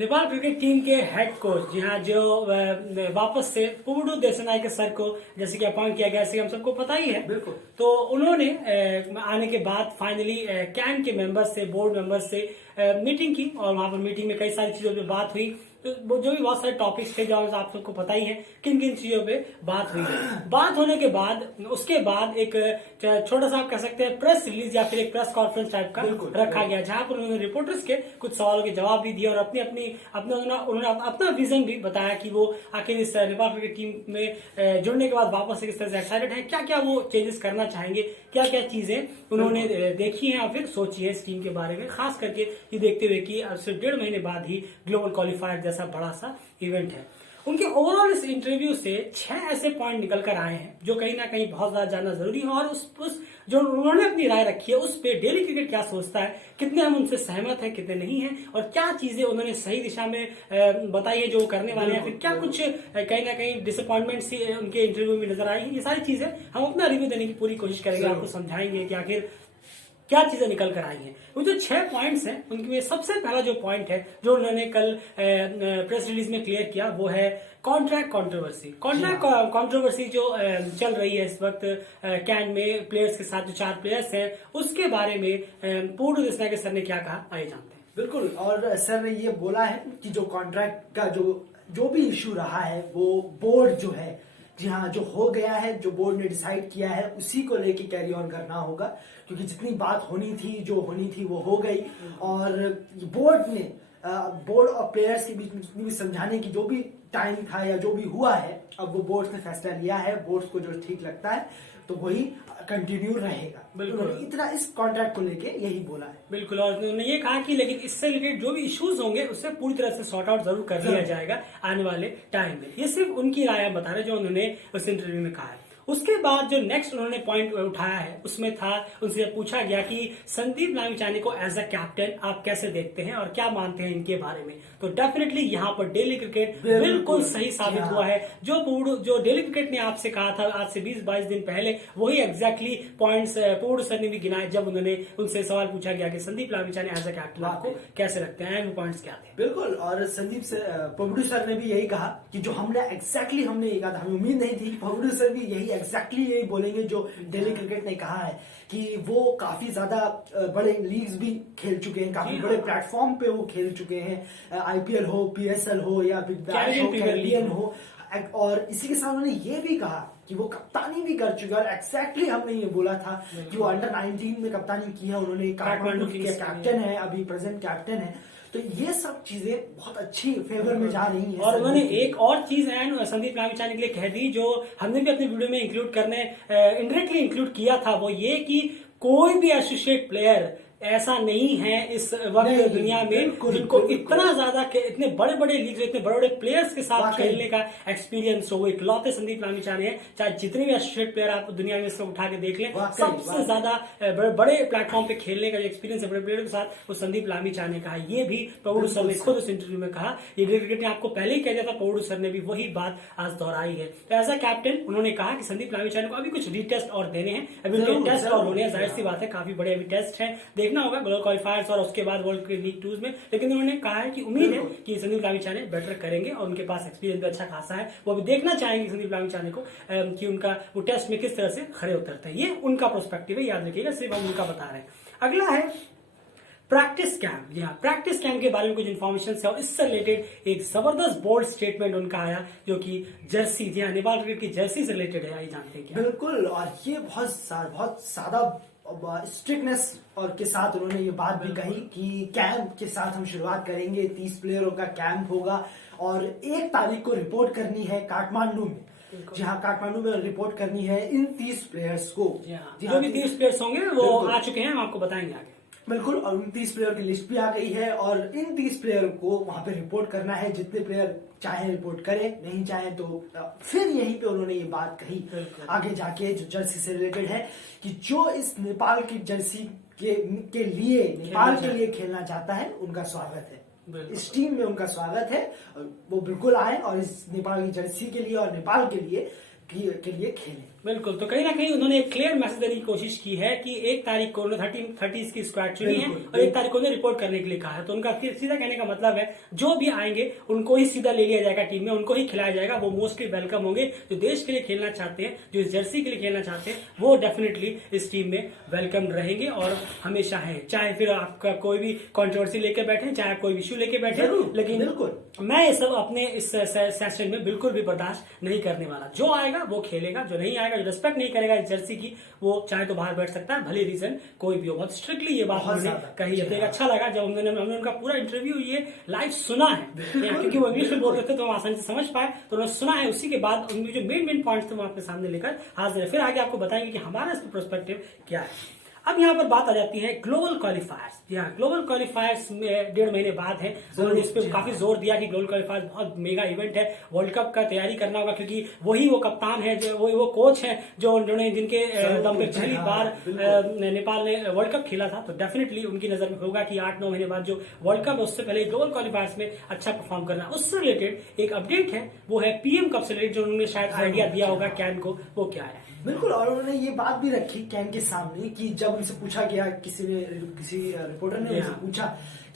Nepal cricket team के head coach जी हाँ जो वापस से पुबुडू देसनायके सर को जैसे कि अपॉइंट किया गया, हम सबको पता ही है। बिल्कुल। तो उन्होंने आने के बाद फाइनली कैन के मेंबर्स से, बोर्ड मेंबर्स से मीटिंग की और वहां पर मीटिंग में कई सारी चीजों पे बात हुई। तो जो भी बहुत सारे टॉपिक्स थे जो आप सबको पता ही है किन किन चीजों पे बात हुई। बात होने के बाद उसके बाद एक छोटा सा आप कह सकते हैं प्रेस रिलीज या फिर एक प्रेस कॉन्फ्रेंस टाइप का रखा गया, जहां पर उन्होंने रिपोर्टर्स के कुछ सवालों के जवाब भी दिए और उन्होंने अपना विजन भी बताया कि वो आखिर इस नेपाल क्रिकेट टीम में जुड़ने के बाद वापस से किस तरह से एक्साइटेड है, क्या क्या वो चेंजेस करना चाहेंगे, क्या क्या चीजें उन्होंने देखी है या फिर सोची है इस टीम के बारे में, खास करके ये देखते हुए कि सिर्फ 1.5 महीने बाद ही ग्लोबल क्वालिफायर जैसा बड़ा सा इवेंट है। उनके ओवरऑल इस इंटरव्यू से 6 ऐसे पॉइंट निकल कर आए हैं जो कहीं ना कहीं बहुत ज्यादा जानना जरूरी है और उस जो उन्होंने अपनी राय रखी है उस पे डेली क्रिकेट क्या सोचता है, कितने हम उनसे सहमत हैं, कितने नहीं हैं और क्या चीजें उन्होंने सही दिशा में बताई है जो करने वाले हैं, फिर क्या कुछ कहीं ना कहीं डिसअपॉइंटमेंट्स उनके इंटरव्यू में नजर आई है। ये सारी चीजें हम अपना रिव्यू देने की पूरी कोशिश करेंगे, आपको समझाएंगे कि आखिर क्या चीजें निकल कर आई हैं। वो जो 6 पॉइंट्स हैं उनमें सबसे पहला जो पॉइंट है जो उन्होंने कल प्रेस रिलीज में क्लियर किया वो है कॉन्ट्रैक्ट कंट्रोवर्सी। कॉन्ट्रैक्ट कंट्रोवर्सी जो चल रही है इस वक्त कैन में प्लेयर्स के साथ, जो 4 प्लेयर्स हैं उसके बारे में पुबुडू देसनायके सर ने क्या कहा, आइए जानते हैं। बिल्कुल, और सर ने ये बोला है कि जो कॉन्ट्रैक्ट का जो भी इशू रहा है वो बोर्ड जो है, जी हाँ, जो हो गया है, जो बोर्ड ने डिसाइड किया है उसी को लेके कैरी ऑन करना होगा, क्योंकि जितनी बात होनी थी, जो होनी थी वो हो गई। और बोर्ड ने बोर्ड और प्लेयर्स के बीच में जितनी भी समझाने की जो भी टाइम था या जो भी हुआ है, अब वो बोर्ड ने फैसला लिया है। बोर्ड को जो ठीक लगता है तो वही कंटिन्यू रहेगा। बिल्कुल, इतना इस कॉन्ट्रैक्ट को लेके यही बोला है। बिल्कुल, और उन्होंने ये कहा कि लेकिन इससे रिलेटेड जो भी इश्यूज होंगे उससे पूरी तरह से सॉर्ट आउट जरूर कर लिया जाएगा आने वाले टाइम में। ये सिर्फ उनकी राय बता रहे जो उन्होंने उस इंटरव्यू में कहा है। उसके बाद जो नेक्स्ट उन्होंने पॉइंट उठाया है उसमें था, उनसे पूछा गया कि संदीप लामिछाने को एज अ कैप्टन आप कैसे देखते हैं और क्या मानते हैं इनके बारे में। तो डेफिनेटली यहाँ पर डेली क्रिकेट बिल्कुल सही साबित हुआ है। जो डेली क्रिकेट ने आपसे कहा था आज से 20-22 दिन पहले, वही एग्जैक्टली पॉइंट्स पुबुडू सर ने भी गिनाए जब उन्होंने उनसे सवाल पूछा गया कि Sandeep Lamichhane as a captain आपको कैसे लगते हैं, वो पॉइंट्स क्या थे। बिल्कुल, और संदीप से पुबुडू सर ने भी यही कहा कि जो हमने यही कहा था, हमें उम्मीद नहीं थी, पुबुडू सर भी एग्जैक्टली यही बोलेंगे जो डेली क्रिकेट ने कहा है कि वो काफी ज्यादा बड़े लीग्स भी खेल चुके हैं, काफी बड़े प्लेटफॉर्म पे वो खेल चुके हैं, आईपीएल हो, पीएसएल हो या बिग बैश हो, कैरिबियन हो। और इसी के साथ उन्होंने ये भी कहा कि वो कप्तानी भी कर चुके हैं, और एक्जैक्टली हमने ये बोला था कि वो अंडर 19 में कप्तानी की है उन्होंने, काठमांडू के कैप्टन है, अभी प्रेजेंट कैप्टन है। तो ये सब चीजें बहुत अच्छी फेवर में जा रही हैं। और उन्होंने एक और चीज संदीप लामिछाने के लिए कह दी जो हमने भी अपने वीडियो में इंक्लूड इनडायरेक्टली इंक्लूड किया था, वो ये कि कोई भी एसोसिएट प्लेयर ऐसा नहीं है इस वक्त दुनिया में जिनको इतना ज्यादा इतने बड़े बड़े लीग, इतने बड़े बड़े प्लेयर्स के साथ खेलने का एक्सपीरियंस हो, वो इकलौते संदीप लामिछाने हैं। चाहे जितने भी एसोसिएट प्लेयर आप दुनिया में इसको उठा के देख लें, सबसे ज्यादा बड़े प्लेटफॉर्म पे खेलने का जो एक्सपीरियंस है बड़े प्लेयर के साथ, वो संदीप लामिछाने का है। ये भी पुबुडू सर ने खुद उस इंटरव्यू में कहा। ये क्रिकेट ने आपको पहले ही कह दिया था, पुबुडू सर ने भी वही बात आज दोहराई है। तो एज अ कैप्टन उन्होंने कहा कि संदीप लामिछाने को अभी कुछ रीटेस्ट और देने हैं, अभी टेस्ट और होने हैं, जाहिर सी बात है काफी बड़े अभी टेस्ट है, देखना होगा ग्लोबल क्वालिफायर और उसके बाद वर्ल्ड क्रिकेट लीग 2 में। लेकिन उन्होंने कहा है कि उम्मीद है कि संदीप लामिछाने बेटर करेंगे और उनके पास एक्सपीरियंस भी अच्छा खासा है। वो भी देखना चाहेंगे संदीप लामिछाने को कि उनका वो टेस्ट में किस तरह से खड़े उतरते हैं। ये उनका पर्सपेक्टिव है, याद रखिएगा, सिर्फ हम उनका बता रहे हैं। अगला है प्रैक्टिस कैंप। जी हाँ, प्रैक्टिस कैंप के बारे में कुछ इन्फॉर्मेशन है और इससे रिलेटेड एक जबरदस्त बोल्ड स्टेटमेंट उनका आया जो कि जर्सी, जी हाँ, नेपाल क्रिकेट की जर्सी से रिलेटेड है। आइए जानते हैं क्या। बिल्कुल, और ये बहुत सादा स्ट्रिक्टनेस और के साथ उन्होंने ये बात भी कही कि कैंप के साथ हम शुरुआत करेंगे, 30 प्लेयरों का कैंप होगा और 1 तारीख को रिपोर्ट करनी है काठमांडू में। जी हाँ, काठमांडू में रिपोर्ट करनी है इन 30 प्लेयर्स को। जो भी 30 प्लेयर्स होंगे वो आ चुके हैं, हम आपको बताएंगे आगे। बिल्कुल, और 29 प्लेयर की लिस्ट भी आ गई है और इन 30 प्लेयर को वहां पे रिपोर्ट करना है। जितने प्लेयर चाहे रिपोर्ट करे, नहीं चाहे तो फिर यहीं पे उन्होंने ये बात कही आगे जाके जो जर्सी से रिलेटेड है कि जो इस नेपाल की जर्सी के लिए नेपाल के लिए खेलना चाहता है उनका स्वागत है, इस टीम में उनका स्वागत है। वो बिल्कुल आए और इस नेपाल की जर्सी के लिए और नेपाल के लिए खेलें। बिल्कुल, तो कहीं ना कहीं उन्होंने एक क्लियर मैसेज देने की कोशिश की है कि 1 तारीख को उन्होंने 30 की स्क्वाड चुनी है और 1 तारीख को उन्हें रिपोर्ट करने के लिए कहा है। तो उनका सीधा कहने का मतलब है जो भी आएंगे उनको ही सीधा ले लिया जाएगा टीम में, उनको ही खिलाया जाएगा, वो मोस्टली वेलकम होंगे। जो देश के लिए खेलना चाहते हैं, जो इस जर्सी के लिए खेलना चाहते हैं, वो डेफिनेटली इस टीम में वेलकम रहेंगे और हमेशा है। चाहे फिर आपका कोई भी कॉन्ट्रोवर्सी लेके बैठे, चाहे कोई इश्यू लेके बैठे, लेकिन मैं ये सब अपने इस सेशन में बिल्कुल भी बर्दाश्त नहीं करने वाला। जो आएगा वो खेलेगा, जो नहीं आएगा, जो रिस्पेक्ट नहीं करेगा इस जर्सी की, वो चाहे तो बाहर बैठ सकता है, भले रीजन कोई भी हो। बहुत स्ट्रिक्टली ये बात उन्होंने कही है। तो अच्छा लगा जब हमने उनका पूरा इंटरव्यू ये लाइव सुना है, क्योंकि वो इंग्लिश में बोल रहे थे तो हम आसानी से समझ पाए, तो उन्होंने सुना है। उसी के बाद उनके जो मेन पॉइंट्स थे वो आपके सामने लेकर हाजिर है। फिर आगे आपको बताएंगे कि हमारा इस पर्सपेक्टिव क्या है। अब यहाँ पर बात आ जाती है ग्लोबल क्वालिफायर्स। यहाँ ग्लोबल क्वालिफायर्स में 1.5 महीने बाद है, उन्होंने इस पे काफी जोर दिया कि ग्लोबल क्वालिफायर्स बहुत मेगा इवेंट है, वर्ल्ड कप का तैयारी करना होगा, क्योंकि वही वो कप्तान है, वही वो कोच है जिन्होंने जिनके दम पे पहली बार नेपाल ने वर्ल्ड कप खेला था। तो डेफिनेटली उनकी नजर में होगा कि 8-9 महीने बाद जो वर्ल्ड कप है उससे पहले ग्लोबल क्वालिफायर्स में अच्छा परफॉर्म करना। उससे रिलेटेड एक अपडेट है, वो है पीएम कप से रिलेटेड, जो उन्होंने शायद आइडिया दिया होगा कैन को, वो क्या है। बिल्कुल, और उन्होंने ये बात भी रखी कैन के सामने कि जब उनसे पूछा गया, किसी रिपोर्टर ने उनसे पूछा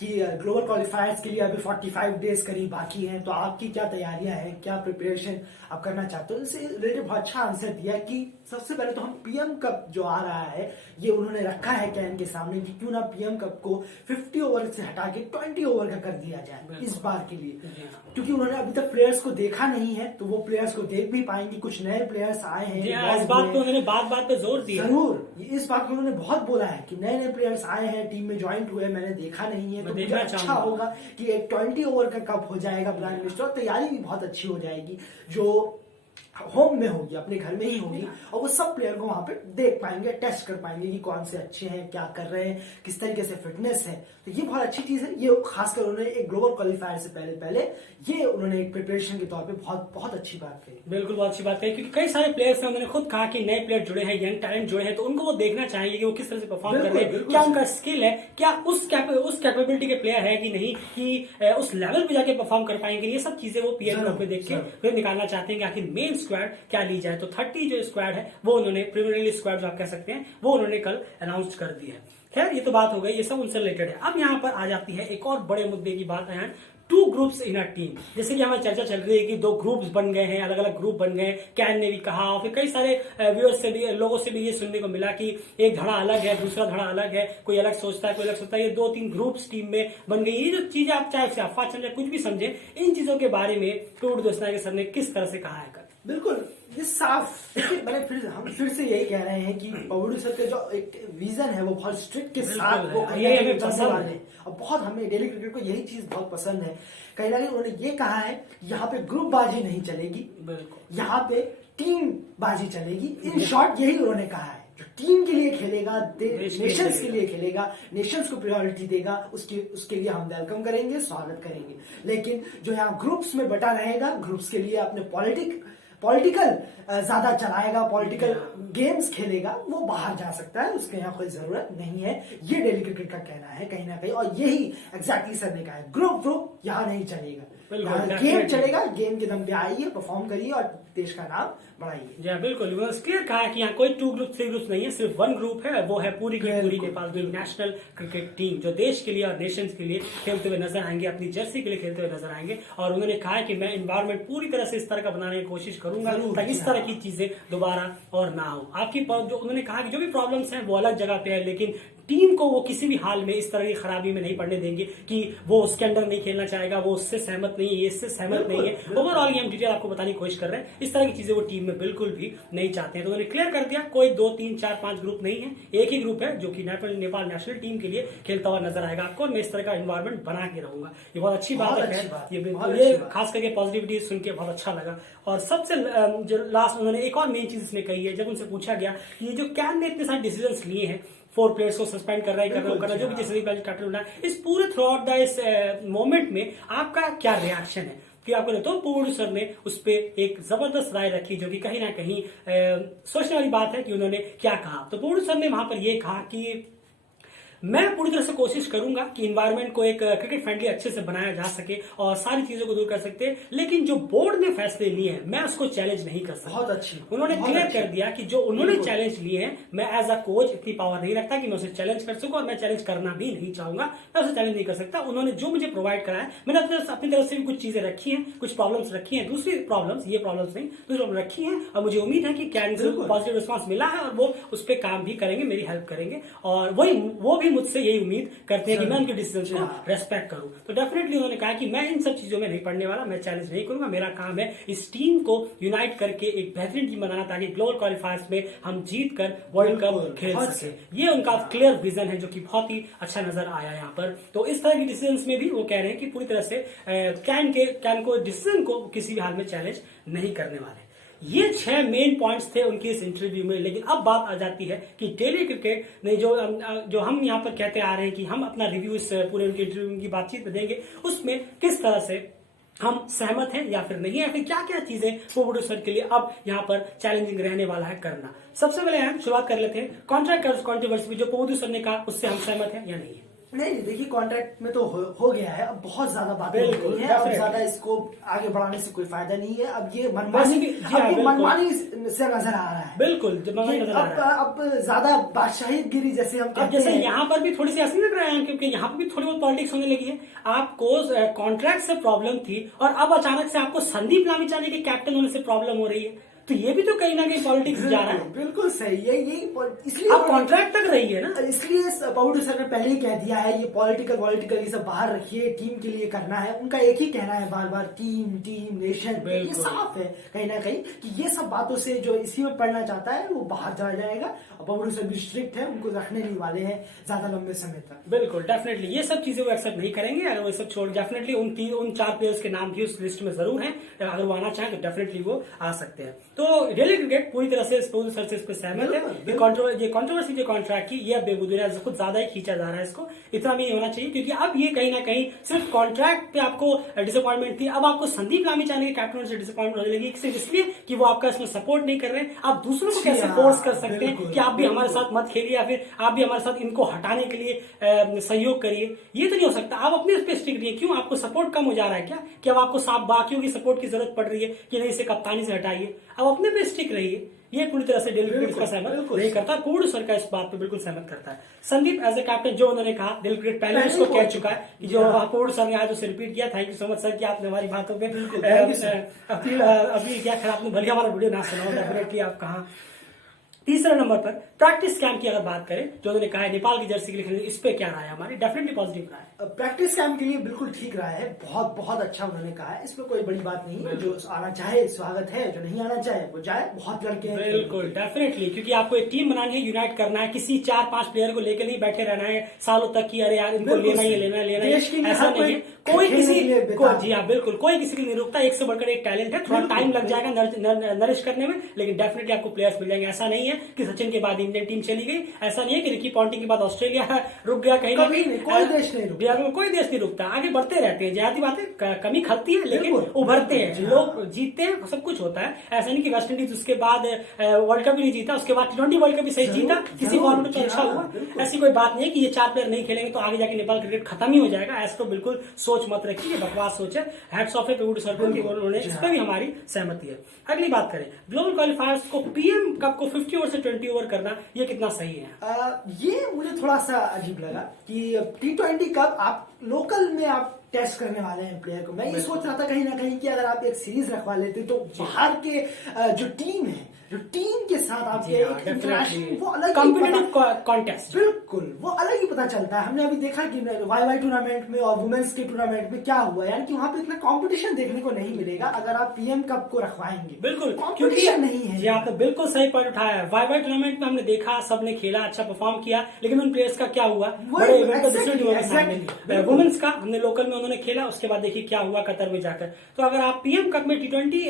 कि ग्लोबल क्वालिफायर्स के लिए अभी 45 डेज करीब बाकी हैं, तो आपकी क्या तैयारियां हैं, क्या प्रिपरेशन आप करना चाहते हो। इससे रिलेटेड बहुत अच्छा आंसर दिया कि सबसे पहले तो हम पीएम कप जो आ रहा है ये उन्होंने रखा है कैन के सामने कि क्यों ना पीएम कप को 50 ओवर से हटा के 20 ओवर का कर दिया जाए इस बार के लिए, क्योंकि उन्होंने अभी तक प्लेयर्स को देखा नहीं है, तो वो प्लेयर्स को देख भी पाएंगे। कुछ नए प्लेयर्स आए हैं, इस बात पे उन्होंने बात पे जोर दिया। जरूर, इस बात को उन्होंने बहुत बोला है कि नए प्लेयर्स आए हैं, टीम में ज्वाइंट हुए, मैंने देखा नहीं है, तो मुझे अच्छा होगा कि एक 20 ओवर का कप हो जाएगा प्राइम मिनिस्टर, और तैयारी भी बहुत अच्छी हो जाएगी जो होम में होगी, अपने घर में ही होगी, और वो सब प्लेयर को वहां पे देख पाएंगे, टेस्ट कर पाएंगे कि कौन से अच्छे हैं, क्या कर रहे हैं, किस तरीके से फिटनेस है। तो ये बहुत अच्छी चीज है। ये खासकर उन्होंने एक ग्लोबल क्वालिफायर से पहले ये उन्होंने एक प्रिपरेशन के तौर पे बहुत अच्छी बात कही। बिल्कुल, बहुत अच्छी बात कही, क्योंकि कई सारे प्लेयर्स हैं, उन्होंने खुद कहा कि नए प्लेयर जुड़े हैं, यंग टैलेंट जुड़े हैं, तो उनको वो देखना चाहेंगे कि वो किस तरह से परफॉर्म कर रहे हैं, क्या उनका स्किल है, क्या उस कैपेबिलिटी के प्लेयर है कि नहीं, कि उस लेवल पे जाके परफॉर्म कर पाएंगे। ये सब चीजें वो पीएम पे देख के फिर निकालना चाहते हैं कि आखिर मेन स्क्वाड क्या ली जाए। तो 30 जो स्क्वाड है वो उन्होंने, प्रीमियरली स्क्वाड जो आप कह सकते हैं, वो उन्होंने कल अनाउंस कर दी है। खैर, ये तो बात हो गई, ये सब उनसे रिलेटेड है। अब यहाँ पर आ जाती है एक और बड़े मुद्दे की बात है, 2 ग्रुप्स इन अ टीम। जैसे कि हमारी चर्चा चल रही है कि 2 ग्रुप्स बन गए हैं, अलग अलग ग्रुप बन गए। कैन ने भी कहा, और फिर कई सारे व्यूअर्स से भी, लोगों से भी ये सुनने को मिला कि एक धड़ा अलग है, दूसरा धड़ा अलग है, कोई अलग सोचता है, कोई अलग सोचता है। ये 2-3 ग्रुप्स टीम में बन गई। ये जो चीजें आप चाहे उसे अफवाह समझे, कुछ भी समझे, इन चीजों के बारे में टूट दोस्ता के सर ने किस तरह से कहा है। बिल्कुल, ये साफ, हम फिर से यही कह रहे हैं कि पवड़ू सर का जो एक विजन है वो बहुत स्ट्रिक्ट के साथ वो कहीं हमें पसंद है, और बहुत हमें डेली क्रिकेट को यही चीज बहुत पसंद है। कहीं ना कहीं उन्होंने ये कहा है यहाँ पे ग्रुप बाजी नहीं चलेगी, यहाँ पे टीम बाजी चलेगी। इन शॉर्ट यही उन्होंने कहा है, जो टीम के लिए खेलेगा, नेशंस के लिए खेलेगा, नेशंस को प्रायोरिटी देगा, उसके लिए हम वेलकम करेंगे, स्वागत करेंगे। लेकिन जो यहाँ ग्रुप्स में बटा रहेगा, ग्रुप्स के लिए अपने पॉलिटिकल ज्यादा चलाएगा, पॉलिटिकल गेम्स खेलेगा, वो बाहर जा सकता है, उसके यहाँ कोई जरूरत नहीं है। ये डेली क्रिकेट का कहना है कहीं ना कहीं, और यही एग्जैक्टली सर ने कहा है, ग्रुप यहाँ नहीं चलेगा, गेम चलेगा, गेम के दम पे आइए, परफॉर्म करिए और देश का नाम बढ़ाइए। बिल्कुल, क्लियर कहा है कि यहाँ कोई 2 ग्रुप 3 ग्रुप नहीं है, सिर्फ 1 ग्रुप है, वो है पूरी की पूरी नेपाल की नेशनल क्रिकेट टीम, जो देश के लिए और नेशंस के लिए खेलते हुए नजर आएंगे, अपनी जर्सी के लिए खेलते हुए नजर आएंगे। और उन्होंने कहा है कि मैं एनवायरमेंट पूरी तरह से इस तरह का बनाने की कोशिश करूंगा ताकि इस तरह की चीजें दोबारा और ना हो। आपकी जो उन्होंने कहा कि जो भी प्रॉब्लम्स हैं वो अलग जगह पे है, लेकिन टीम को वो किसी भी हाल में इस तरह की खराबी में नहीं पड़ने देंगे कि वो उसके अंडर नहीं खेलना चाहेगा, वो उससे सहमत नहीं है, ये इससे सहमत नहीं है। ओवरऑल ये हम डिटेल आपको बताने की कोशिश कर रहे हैं। इस तरह की चीजें वो टीम में बिल्कुल भी नहीं चाहते हैं। तो उन्होंने क्लियर कर दिया, कोई 2, 3, 4, 5 ग्रुप नहीं है, एक ही ग्रुप है जो कि नेपाल नेशनल टीम के लिए खेलता हुआ नजर आएगा आपको। मैं इस तरह का एनवायरमेंट बना के रहूंगा। ये बहुत अच्छी बात है, ये खास करके पॉजिटिविटी सुन के बहुत अच्छा लगा। और सबसे जो लास्ट उन्होंने एक और मेन चीज इसमें कही है, जब उनसे पूछा गया कि ये जो कैन ने इतने सारे डिसीजन लिए हैं, 4 प्लेयर्स को सस्पेंड कर रहा है, जो भी जैसे इस पूरे थ्रू आउट द इस मोमेंट में आपका क्या रिएक्शन है? कि आपको देता हूँ, पवड़ू सर ने उस पर एक जबरदस्त राय रखी, जो कि कहीं ना कहीं सोचने वाली बात है कि उन्होंने क्या कहा। तो पवड़ू सर ने वहां पर यह कहा कि मैं पूरी तरह से कोशिश करूंगा कि इन्वायरमेंट को एक क्रिकेट फ्रेंडली अच्छे से बनाया जा सके और सारी चीजों को दूर कर सकते हैं, लेकिन जो बोर्ड ने फैसले लिए हैं मैं उसको चैलेंज नहीं कर सकता। बहुत अच्छी, उन्होंने क्लियर कर दिया कि जो उन्होंने चैलेंज लिए हैं, मैं एज अ कोच इतनी पावर नहीं रखता कि मैं उसे चैलेंज कर सकूं, और मैं चैलेंज करना भी नहीं चाहूंगा, मैं उसे चैलेंज नहीं कर सकता। उन्होंने जो मुझे प्रोवाइड कराया, मैंने अपनी तरफ से भी कुछ चीजें रखी हैं, कुछ प्रॉब्लम्स रखी हैं, दूसरी प्रॉब्लम्स, ये प्रॉब्लम्स नहीं, दूसरी प्रॉब्लम रखी हैं, और मुझे उम्मीद है कि कैन से पॉजिटिव रिस्पॉन्स मिला है और वो उस पर काम भी करेंगे, मेरी हेल्प करेंगे, और वो भी मुझसे यही उम्मीद करते हैं कि मैं उनके डिसीजन को रेस्पेक्ट करूं। तो डेफिनेटली उन्होंने कहा कि मैं इन सब चीजों में नहीं पड़ने वाला, मैं चैलेंज नहीं करूंगा, मेरा काम है इस टीम को यूनाइट करके एक बेहतरीन टीम बनाना, ताकि ग्लोबल क्वालिफायर्स में हम जीत कर वर्ल्ड कप खेल सके। ये उनका क्लियर विजन है, जो कि बहुत ही अच्छा नजर आया यहाँ पर। तो इस तरह की डिसीजन में भी वो कह रहे हैं कि पूरी तरह से कैन को डिसीजन को किसी भी हाल में चैलेंज नहीं करने वाले। ये 6 मेन पॉइंट्स थे उनकी इस इंटरव्यू में। लेकिन अब बात आ जाती है कि डेली क्रिकेट ने जो हम यहाँ पर कहते आ रहे हैं कि हम अपना रिव्यू इस पूरे उनकी इंटरव्यू की बातचीत में देंगे, उसमें किस तरह से हम सहमत हैं या फिर नहीं है, फिर क्या क्या चीजें प्रोड्यूसर के लिए अब यहाँ पर चैलेंजिंग रहने वाला है करना। सबसे पहले हम शुरुआत कर लेते हैं कॉन्ट्रैक्ट कॉन्ट्रोवर्सी, जो प्रोड्यूसर ने कहा उससे हम सहमत हैं या नहीं है। नहीं, देखिए कॉन्ट्रैक्ट में तो हो गया है, अब बहुत ज्यादा बातें हो गई हैं, अब ज्यादा इसको आगे बढ़ाने से कोई फायदा नहीं है। अब ये मनमानी से नजर आ रहा है, बिल्कुल। अब ज्यादा बादशाहीगिरी जैसे हम कहते हैं, जैसे यहाँ पर भी थोड़ी सी असली लग रहा है, क्योंकि यहाँ पर भी थोड़ी बहुत पॉलिटिक्स होने लगी है। आपको कॉन्ट्रैक्ट से प्रॉब्लम थी और अब अचानक से आपको संदीप लामिछाने के कैप्टन होने से प्रॉब्लम हो रही है, तो ये भी तो कहीं ना कहीं पॉलिटिक्स जा रहा है। बिल्कुल सही है, इसलिए अब कॉन्ट्रैक्ट तक रही है ना, इसलिए पाउडू सर ने पहले ही कह दिया है, ये पॉलिटिकल ये सब बाहर रखिए, टीम के लिए करना है। उनका एक ही कहना है बार बार, टीम नेशन, ये साफ है कहीं ना कहीं कि ये सब बातों से जो इसी में पढ़ना चाहता है वो बाहर चला जाएगा। पाउडू सर भी स्ट्रिक्ट है, उनको रखने नहीं वाले हैं ज्यादा लंबे समय तक। बिल्कुल, डेफिनेटली ये सब चीजें वो एक्सेप्ट नहीं करेंगे। अगर वो सब छोड़, डेफिनेटली उन 4 प्लेयर्स के नाम भी उस लिस्ट में जरूर हैं, अगर वो आना चाहें तो डेफिनेटली वो आ सकते हैं। तो डेली क्रिकेट पूरी तरह से प्रोड्यूसर से इस पर सहमत है। ये कंट्रोवर्सी जो कॉन्ट्रैक्ट की, ये बेबुनियाद कुछ ज्यादा ही खींचा जा रहा है, इसको इतना भी नहीं होना चाहिए, क्योंकि अब ये कहीं ना कहीं सिर्फ कॉन्ट्रैक्ट पे आपको डिसअपॉइंटमेंट थी, अब आपको संदीप लामिछाने के कैप्टन से डिसअपॉइंटमेंट होने लगी, सिर्फ इसलिए कि वो आपका इसमें सपोर्ट नहीं कर रहे हैं। आप दूसरों को कैसे फोर्स कर सकते हैं कि आप भी हमारे साथ मत खेलिए, या फिर आप भी हमारे साथ इनको हटाने के लिए सहयोग करिए, ये तो नहीं हो सकता। आप अपने उस पर स्टिक रहिए। क्यों आपको सपोर्ट कम हो जा रहा है क्या, कि अब आपको बाकियों की सपोर्ट की जरूरत पड़ रही है कि नहीं, इसे कप्तानी से हटाइए, अब अपने पे स्टिक रहिए। ये पूरी तरह से डेली क्रिकेट का सहमत नहीं करता, पूर्ण सर का इस बात पे बिल्कुल सहमत करता है। संदीप एज ए कैप्टन जो उन्होंने कहा, डेली क्रिकेट पहले उसको कह चुका है कि जो पूर्ण सर ने आज उसे रिपीट किया। Thank you so much sir कि आपने हमारी बातों पे अपील किया। खैर आपने भले हमारा वीडियो ना सुना, डेफिनेटली आप कहा। तीसरे नंबर पर प्रैक्टिस कैंप की अगर बात करें, जो उन्होंने कहा है नेपाल की जर्सी के लिए, इस पे क्या राय है हमारी? डेफिनेटली पॉजिटिव राय है। प्रैक्टिस कैंप के लिए बिल्कुल ठीक रहा है, बहुत अच्छा उन्होंने कहा है, इसमें कोई बड़ी बात नहीं है। जो आना चाहे स्वागत है, जो नहीं आना चाहे वो जाए, बहुत लड़के हैं। बिल्कुल डेफिनेटली, क्योंकि आपको एक टीम बनानी है, यूनाइट करना है, किसी 4-5 प्लेयर को लेकर नहीं बैठे रहना है सालों तक की अरे यार इनको लेना ही लेना है, ऐसा नहीं है। कोई किसी को, जी हाँ बिल्कुल, कोई किसी की नहीं रुकता, एक से बढ़कर एक टैलेंट है, थोड़ा टाइम लग जाएगा नरिश करने में, लेकिन डेफिनेटली आपको प्लेयर्स मिल जाएंगे। ऐसा नहीं है कि सचिन के बाद इंडियन टीम चली गई, ऐसा नहीं है कि रिकी पॉन्टिंग के बाद ऑस्ट्रेलिया रुक गया, कहीं ना कहीं कोई देश नहीं रुकता, कोई देश नहीं रुकता, आगे बढ़ते रहते हैं। जाती बातें कमी खलती है, लेकिन उभरते हैं, लोग जीतते हैं, सब कुछ होता है। ऐसा नहीं कि वेस्ट इंडीज उसके बाद वर्ल्ड कप भी नहीं जीता, उसके बाद T20 वर्ल्ड कप भी सही जीता, किसी फॉर्मेट में तो अच्छा हुआ। ऐसी कोई बात नहीं है कि ये 4 प्लेयर नहीं खेलेंगे तो आगे जाके नेपाल क्रिकेट खत्म ही हो जाएगा, ऐसा तो बिल्कुल सोच मत रखिए, बकवास सोच है। हैट्स ऑफ है पे सर को, उन्होंने इस पर भी हमारी सहमति है। अगली बात करें, ग्लोबल क्वालिफायर्स को पीएम कप को 50 ओवर से 20 ओवर करना, ये कितना सही है? ये मुझे थोड़ा सा अजीब लगा कि T20 कप आप लोकल में आप टेस्ट करने वाले हैं प्लेयर को। मैं ये सोच रहा था कहीं ना कहीं कि अगर आप एक सीरीज रखवा लेते तो बाहर के जो टीम है, जो टीम के साथ आपके एक इंटरेक्शन, वो अलग कॉम्पिटिटिव कॉन्टेस्ट, बिल्कुल वो अलग ही पता चलता है। हमने अभी देखा कि वाई टूर्नामेंट में और वुमेन्स के टूर्नामेंट में क्या हुआ, यानी कि वहां पे इतना कंपटीशन देखने को नहीं मिलेगा अगर आप पीएम कप को रखवाएंगे। बिल्कुल, कंपटीशन नहीं है। जी आपने बिल्कुल सही पॉइंट उठाया है। वाई टूर्नामेंट में हमने देखा, सबने खेला, अच्छा परफॉर्म किया, लेकिन उन प्लेयर्स का क्या हुआ, बड़े इवेंट वुमेन्स का हमने लोकल में उन्होंने खेला, उसके बाद देखिए क्या हुआ कतर में जाकर। तो अगर आप पीएम कप में T20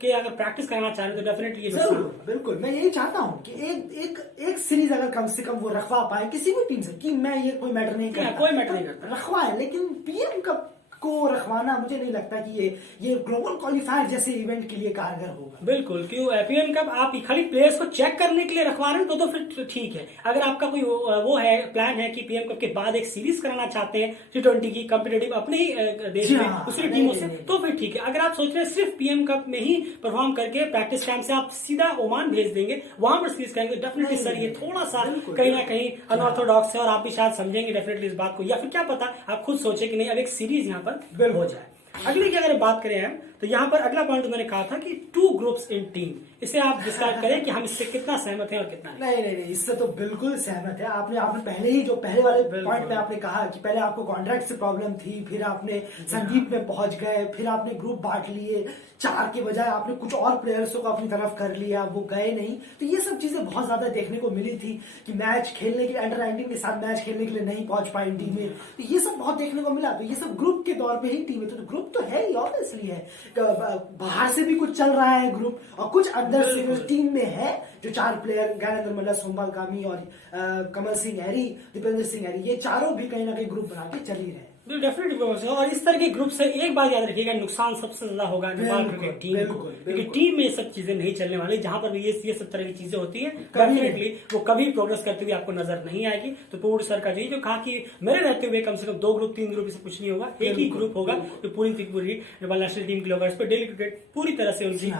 के अगर प्रैक्टिस करना चाह रहे हैं तो डेफिनेटली बिल्कुल मैं यही चाहता हूँ कि एक सीरीज अगर कम से कम वो रखवा पाए किसी भी टीम से, कि मैं ये कोई मैटर नहीं करता, कोई मैटर नहीं करता, रखवाए, लेकिन पीएम कप को रखवाना मुझे नहीं लगता कि ये ग्लोबल क्वालिफायर जैसे इवेंट के लिए कारगर होगा। बिल्कुल, क्यों पीएम कप आप खाली प्लेयर्स को चेक करने के लिए रखवा रहे हैं तो फिर ठीक है। अगर आपका कोई वो है प्लान है कि पीएम कप के बाद एक सीरीज कराना चाहते हैं T20 की कॉम्पिटेटिव अपने ही देश में दूसरी टीमों से, तो फिर ठीक है। अगर आप सोच रहे हैं सिर्फ पीएम कप में ही परफॉर्म करके प्रैक्टिस कैंप से आप सीधा ओमान भेज देंगे, वहां पर सीरीज करेंगे, डेफिनेटली सर ये थोड़ा सा कहीं ना कहीं अनऑर्थोडॉक्स है और आप भी शायद समझेंगे डेफिनेटली इस बात को, या फिर क्या पता आप खुद सोचे कि नहीं अब एक सीरीज यहाँ पर हो जाए। अगले की अगर बात करें हम तो यहाँ पर अगला पॉइंट उन्होंने कहा था कि 2 ग्रुप्स इन टीम, इसे आप डिस्क्राइब करें कि हम इससे कितना सहमत हैं और कितना नहीं, इससे तो बिल्कुल सहमत है। आपने पहले ही जो पहले वाले पॉइंट में आपने कहा कि पहले आपको कॉन्ट्रैक्ट से प्रॉब्लम थी, फिर आपने संदीप में पहुंच गए, फिर आपने ग्रुप बांट लिए, 4 के बजाय आपने कुछ और प्लेयर्सों को अपनी तरफ कर लिया, वो गए नहीं। तो ये सब चीजें बहुत ज्यादा देखने को मिली थी कि मैच खेलने के लिए अंडर 19 के साथ मैच खेलने के लिए नहीं पहुंच पाई टीमें, तो ये सब बहुत देखने को मिला। तो ये सब ग्रुप के दौर पे ही टीमें, तो ग्रुप तो है ही ऑब्वियसली है, बाहर से भी कुछ चल रहा है ग्रुप और कुछ अंदर से टीम में है जो 4 प्लेयर ज्ञानेंद्र मल्ल, सोमपाल कामी और कमल सिंह हैरी, दीपेंद्र सिंह हैरी, ये चारों भी कहीं ना कहीं ग्रुप बना के चल ही रहे। डेफिनेटली, और इस तरह के ग्रुप से एक बात याद रखिएगा, नुकसान सबसे ज्यादा होगा नेपाल क्रिकेट टीम को, क्योंकि टीम में ये सब चीजें नहीं चलने वाली। जहां पर भी ये सब तरह की चीजें होती है डेफिनेटली वो कभी प्रोग्रेस करते हुए आपको नजर नहीं आएगी। तो पोर्ट सर का जो कहा कि मेरे रहते हुए कम से कम 2 ग्रुप 3 ग्रुप से कुछ नहीं होगा, एक ही ग्रुप होगा जो पूरी नेपाल नेशनल टीम के लोग इस पर डेली क्रिकेट पूरी तरह से उनकी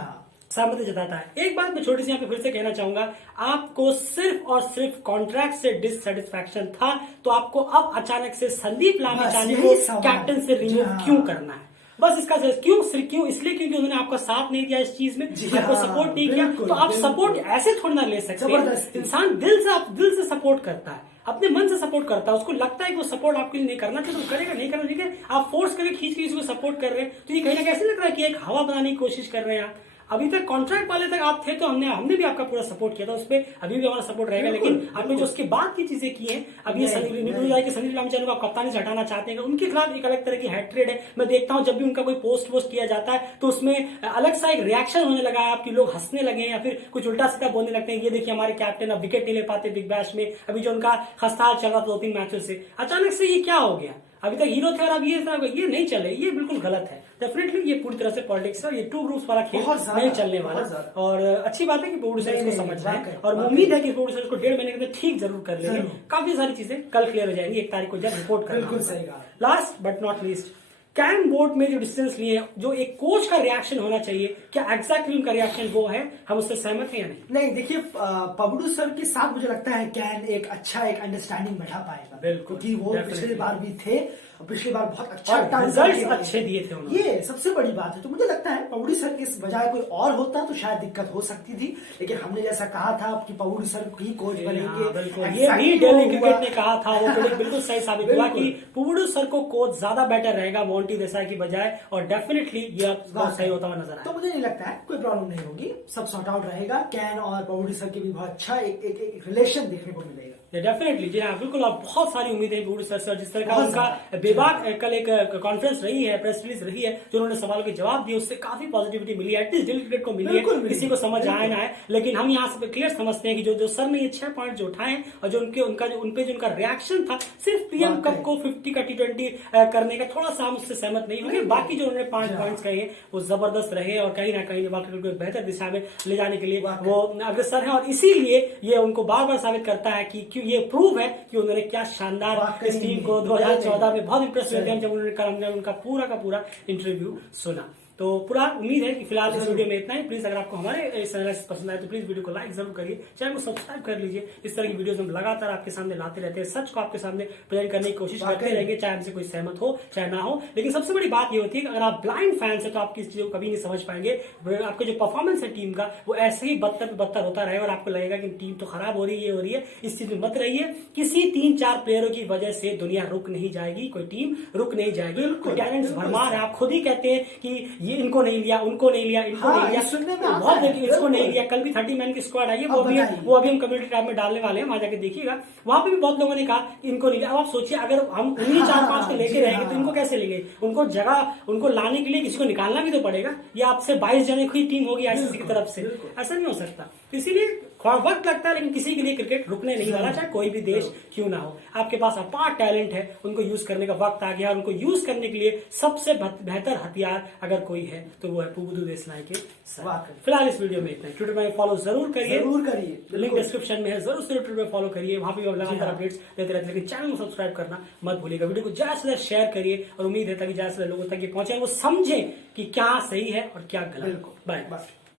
सहमति जताता है। एक बात मैं छोटी सी यहाँ पे फिर से कहना चाहूंगा, आपको सिर्फ और सिर्फ कॉन्ट्रैक्ट से डिससेटिस्फैक्शन था तो आपको अब अचानक से संदीप लामिछाने को कैप्टन से रिमूव क्यों करना है? बस इसका क्यों इसलिए क्योंकि उन्होंने आपका साथ नहीं दिया इस चीज में, आपको सपोर्ट नहीं किया। तो आप सपोर्ट ऐसे थोड़ा ना ले सकते हैं। इंसान दिल से सपोर्ट करता है, अपने मन से सपोर्ट करता है, उसको लगता है कि वो सपोर्ट आपके लिए नहीं करना चाहिए तो करेगा, नहीं करना ठीक है। आप फोर्स करके खींच के इसको सपोर्ट कर रहे हैं तो ये कहीं ना कहीं ऐसे लग रहा है कि एक हवा बनाने की कोशिश कर रहे हैं आप। अभी तक कॉन्ट्रैक्ट वाले तक आप थे तो हमने भी आपका पूरा सपोर्ट किया था, उसपे अभी भी हमारा सपोर्ट रहेगा। लेकिन आपने जो उसके बाद की चीजें की हैं, अभी संदीप लामिछाने को आप कप्तानी से हटाना चाहते हैं, उनके खिलाफ एक अलग तरह की हैट्रेड है। मैं देखता हूं जब भी उनका कोई पोस्ट किया जाता है तो उसमें अलग सा एक रिएक्शन होने लगा है, आपके लोग हंसने लगे हैं या फिर कुछ उल्टा सीधा बोलने लगते हैं। ये देखिए हमारे कैप्टन अब विकेट नहीं ले पाते बिग बैश में, अभी जो उनका खस्ता चल रहा था 2-3 मैचों से, अचानक से ये क्या हो गया? अभी तक हीरो थे और अब ये नहीं चले, ये बिल्कुल गलत है। डेफिनेटली ये पूरी तरह से पॉलिटिक्स है, ये 2 ग्रुप्स वाला खेल नहीं चलने वाला। और अच्छी बात है कि प्रोड्यूसर इसको समझ रहा है और उम्मीद है कि प्रोड्यूसर इसको 1.5 महीने के अंदर ठीक जरूर कर लेंगे। काफी सारी चीजें कल क्लियर हो जाएंगी, 1 तारीख को जब रिपोर्ट करना। Last but not least, can board में जो डिसीजंस लिए, जो एक कोच का रिएक्शन होना चाहिए, क्या एग्जैक्टली उनका रिएक्शन वो है? हम उससे सहमत हैं या नहीं? देखिए पबडू सर के साथ मुझे लगता है कैन एक अंडरस्टैंडिंग बैठा पाएगा, बिल्कुल, क्योंकि वो पिछली बार भी थे, पिछली बार बहुत अच्छा रिजल्ट्स अच्छे दिए थे उन्होंने, ये सबसे बड़ी बात है। तो मुझे लगता है पबडू सर के बजाय कोई और होता तो शायद दिक्कत हो सकती थी, लेकिन हमने जैसा कहा था कि पबडू सर ही कोच बनेंगे, ये भी दिल्ली क्रिकेट ने कहा था, वो बिल्कुल सही साबित हुआ कि पबडू सर को कोच ज्यादा बेटर रहेगा मोंटी देसाई की बजाय, और डेफिनेटली ये बहुत सही होता हुआ नजर आया। तो मुझे नहीं लगता है कोई प्रॉब्लम नहीं होगी, सब सॉर्ट आउट रहेगा। कैन और पबडू सर के भी बहुत अच्छा एक रिलेशन देखने को मिलेगा। डेफिनेटली जी हाँ, बिल्कुल। आप बहुत सारी उम्मीदें पबडू सर से, जिस तरह का उनका बेबाक कल एक कॉन्फ्रेंस रही है, प्रेस रिलीज रही है, जो उन्होंने सवालों के जवाब दिए, उससे काफी पॉजिटिविटी मिली है, एटलीस्ट दिल्ली क्रिकेट को मिली है। किसी को समझ आए ना आए, लेकिन हम यहाँ से क्लियर समझते हैं कि जो सर ने ये 6 पॉइंट जो उठाए और जो उनका रिएक्शन था, सिर्फ पीएम कप को 50 का T20 करने का, थोड़ा सा हम उससे सहमत नहीं होंगे। बाकी जो उन्होंने 5 पॉइंट्स कहे वो जबरदस्त रहे और कहीं ना कहीं नेपाल क्रिकेट को एक बेहतर दिशा में ले जाने के लिए वो अग्रसर है, और इसीलिए ये उनको बार बार साबित करता है कि ये प्रूव है कि उन्होंने क्या शानदार इस टीम को 2014 में बहुत इंप्रेस हुए थे जब उन्होंने उनका पूरा का पूरा इंटरव्यू सुना। तो पूरा उम्मीद है कि फिलहाल इस वीडियो में इतना ही। प्लीज अगर आपको हमारे एनालिसिस पसंद आए तो प्लीज वीडियो को लाइक जरूर करिए, चैनल को सब्सक्राइब कर लीजिए। इस तरह की वीडियोस हम लगातार आपके सामने लाते रहते हैं, सच को आपके सामने प्रेजेंट करने की कोशिश करते रहेंगे, चाहे हमसे कोई सहमत हो चाहे ना हो। लेकिन सबसे बड़ी बात ये होती है कि अगर आप ब्लाइंड फैंस है तो आप किस चीज को कभी नहीं समझ पाएंगे। आपका जो परफॉर्मेंस है टीम का वो ऐसे ही बदतर होता रहेगा और आपको लगेगा कि टीम तो खराब हो रही है, ये हो रही है। इस चीज में मत रहिए। किसी 3-4 प्लेयरों की वजह से दुनिया रुक नहीं जाएगी, कोई टीम रुक नहीं जाएगी। टैलेंट्स भरमार है, आप खुद ही कहते हैं कि ये इनको नहीं लिया, उनको नहीं लिया, इनको नहीं लिया, बहुत देखिए इसको नहीं लिया। कल भी 30 मैन की स्क्वाड आई है, वो अभी हम कम्युनिटी टैब में डालने वाले हैं, वहां जाके देखिएगा। वहां पे भी बहुत लोगों ने कहा इनको नहीं लिया। अब आप सोचिए अगर हम उन्हीं 4-5 को लेके रहेंगे तो इनको कैसे लेंगे? उनको लाने के लिए किसी को निकालना भी तो पड़ेगा। या आपसे 22 जने की टीम होगी आईसीसी की तरफ से, ऐसा नहीं हो सकता। इसीलिए थोड़ा वक्त लगता है, लेकिन किसी के लिए क्रिकेट रुकने नहीं वाला, चाहे कोई भी देश क्यों ना हो। आपके पास अपार टैलेंट है, उनको यूज करने का वक्त आ गया। उनको यूज करने के लिए सबसे बेहतर हथियार अगर कोई है तो वो है पुबुदु देशनाय के सर। फिलहाल इस वीडियो में इतना ही। ट्विटर में फॉलो जरूर करिए, लिंक डिस्क्रिप्शन में है, जरूर से ट्विटर में फॉलो करिए, वहां पे लगातार अपडेट्स देते रहते हैं। लेकिन चैनल को सब्सक्राइब करना मत भूलिएगा। वीडियो को ज्यादा से ज्यादा शेयर करिए और उम्मीद है कि ज्यादा से ज्यादा लोगों तक ये पहुंचे, वो समझें कि क्या सही है और क्या गलत। बाय।